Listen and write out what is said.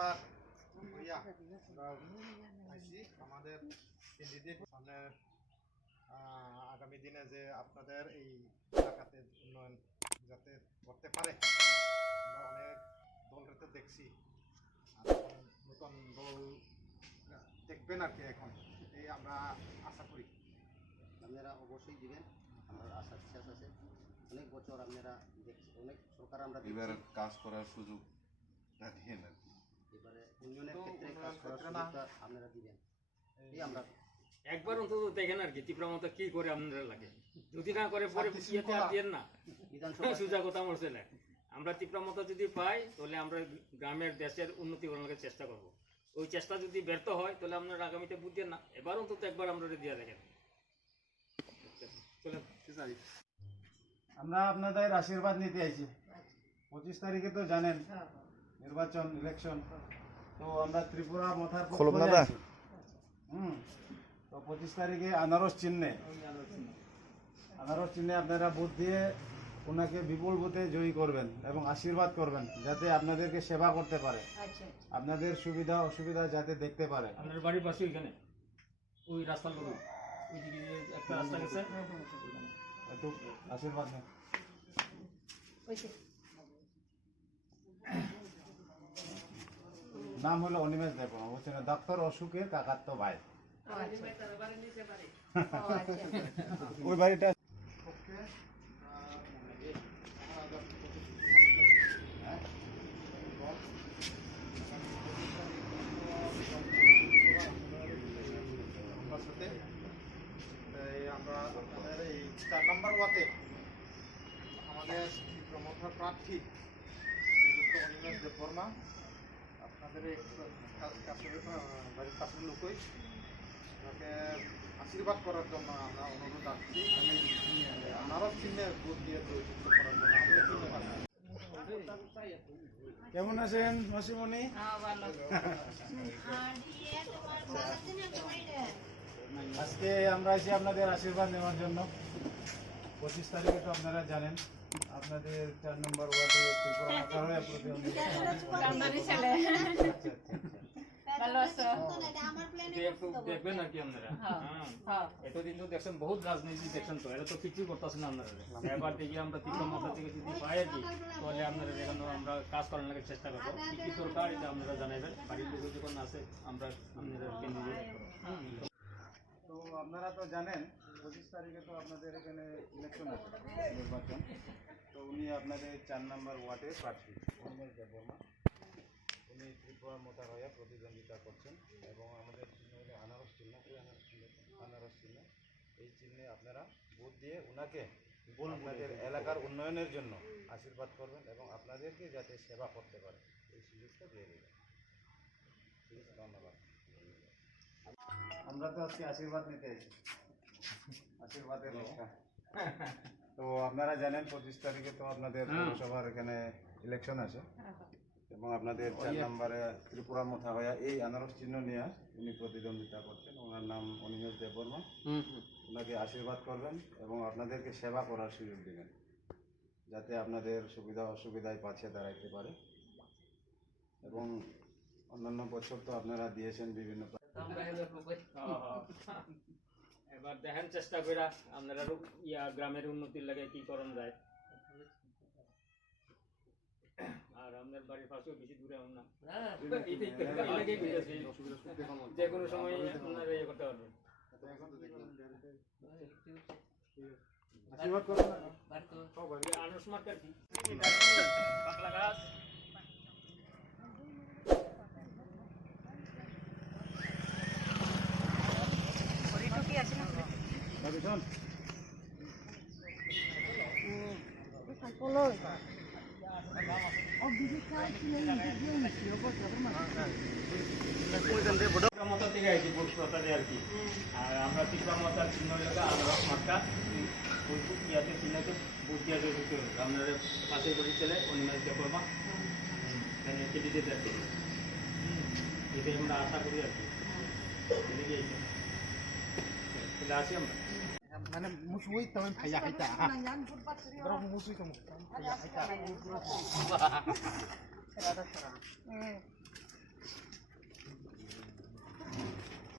সবার হইয়া আমরা আইছি আমাদের ক্যান্ডিডেট সামনে আগামী দিনে যে আপনাদের এই এলাকাতে উন্নয়ন যাতে করতে পারে আমরা অনেক দলরেতে দেখছি আর নতুন দল দেখবেন আর কি এখন এই আমরা আশা করি আপনারা অবশ্যই দিবেন আমার আশা বিশ্বাস আছে অনেক বছর আপনারা দেখছেন অনেক সরকার আমরা এবার কাজ করার সুযোগ দিয়েন আর কি এবারে উন্নয়নের ক্ষেত্রে কাজ করার সুযোগটা আপনারা দিবেন এই আমরা একবার অন্তত দেখেন আর কি তীব্রমতো কি করে আপনারা লাগে যদি না করে পরে ইয়েতে আর দিয়েন না সুজা কথা মরছে না আমরা তীব্রমতো যদি পাই তাহলে আমরা গ্রামের দেশের উন্নতি করার চেষ্টা করব ওই চেষ্টা যদি ব্যর্থ হয় তাহলে আপনারা আগামীতে বুঝছেন না এবার অন্তত একবার আমরা দিয়ে দেখেন চলেন আমরা আপনাদের আশীর্বাদ নিতে আইছি 25 তারিখে তো জানেন নির্বাচন ইলেকশন তো আমরা ত্রিপুরা মথার তো 25 তারিখে আনারস চিহ্নে আপনারা ভোট দিয়ে ওনাকে বিপুল ভোটে জয়ী করবেন এবং আশীর্বাদ করবেন যাতে আপনাদেরকে সেবা করতে পারে আপনাদের সুবিধা অসুবিধা যাতে দেখতে পারে আপনার বাড়ির পাশে ওইখানে ওই রাস্তার লোক ওইদিকে একটা রাস্তা গেছে একটু আশীর্বাদ নেন নাম হলো অনিমেষ দেবন হচ্ছে না ডক্টর অশোকের কাকাত্ত ভাই ওই বাড়িটা আমরা আপনাদের এই 4 নম্বর ওয়ার্ডে আমাদের প্রমোটার প্রার্থী অনিমেষ দেববর্মা আপনাদের এই বাড়ির কাছের লোকই ওনাকে আশীর্বাদ করার জন্য আমরা অনুরোধ রাখছি আনারস চিহ্নে ভোট দিয়ে জয়যুক্ত করার জন্য কেমন আছেন মাসিমণি আজকে আমরা এসে আপনাদের আশীর্বাদ নেওয়ার জন্য 25 তারিখে তো আপনারা জানেন আপনাদের 4 নম্বর ওয়ার্ডে ত্রিপুরা মাথার হয়ে দেখবেন আর কি আপনারা এতদিন তো দেখছেন বহুত রাজনীতি দেখছেন তো এটা তো কিছুই করতেছেন আপনারা এবার দেখি আমরা তীব্র মাথা থেকে যদি পাই আর কি তাহলে আপনারা যেখানে আমরা কাজ করার লাগে চেষ্টা করবো কি কি দরকার এটা আপনারা জানাবেন বাড়ির লোক যখন আছে আমরা আপনারা ক্যান্ডিডেট তো আপনারা তো জানেন 25 তারিখে তো আপনাদের এখানে ইলেকশন আছে নির্বাচন তো উনি আপনাদের 4 নম্বর ওয়ার্ডে প্রার্থী অনিমেষ দেববর্মা উনি ত্রিপুরা মোতার হয়ে প্রতিদ্বন্দ্বিতা করছেন এবং আমাদের চিহ্ন হলো আনারস চিহ্ন আনারস চিহ্ন এই চিহ্নে আপনারা ভোট দিয়ে ওনাকে আপনাদের এলাকার উন্নয়নের জন্য আশীর্বাদ করবেন এবং আপনাদেরকে যাতে সেবা করতে পারে এই সুযোগটা দিয়ে দেবেন ঠিক আছে ধন্যবাদ আমরা তো আজকে আশীর্বাদ নিতে এসেছি আশীর্বাদের লেখা তো আপনারা জানেন 25 তারিখে তো আপনাদের পৌরসভার এখানে ইলেকশন আছে এবং আপনাদের 4 নম্বরে ত্রিপুরা মোথা হয়ে এই আনারস চিহ্ন নিয়ে উনি প্রতিদ্বন্দ্বিতা করছেন ওনার নাম অনিমেষ দেববর্মা ওনাকে আশীর্বাদ করবেন এবং আপনাদেরকে সেবা করার সুযোগ দেবেন যাতে আপনাদের সুবিধা অসুবিধায় পাশে দাঁড়াইতে পারে এবং অন্যান্য বছর তো আপনারা দিয়েছেন বিভিন্ন এবার দেখেন চেষ্টা করে আপনারা গ্রামের উন্নতির লাগে কি করণ যায় আর আপনার বাড়ির পাশেও বেশি দূরে হন না যে কোনো সময় আপনারা ইয়ে করতে পারবেন আশীর্বাদ করবেন আনারস মার্কেট পাকলা গাছ মতো থেকে আইছি প্রতারে আর কি আর আমরা তীব্রমতার চিহ্ন এলাকা আনারস মার্কা ওই ইয়াতে চিহ্নকে ভোট দিয়া যুক্ত আপনার পাশে বাড়ির ছেলে অনিমেষ দেববর্মা ক্যান্ডিডেট আর কি এটাই আমরা আশা করি আর কি এদিকে এসে তাহলে আসি আমরা মানে মুসুই তেমন ভাইয়া খাইতা বরং মুসুই তেমন ভাইয়া খাইতা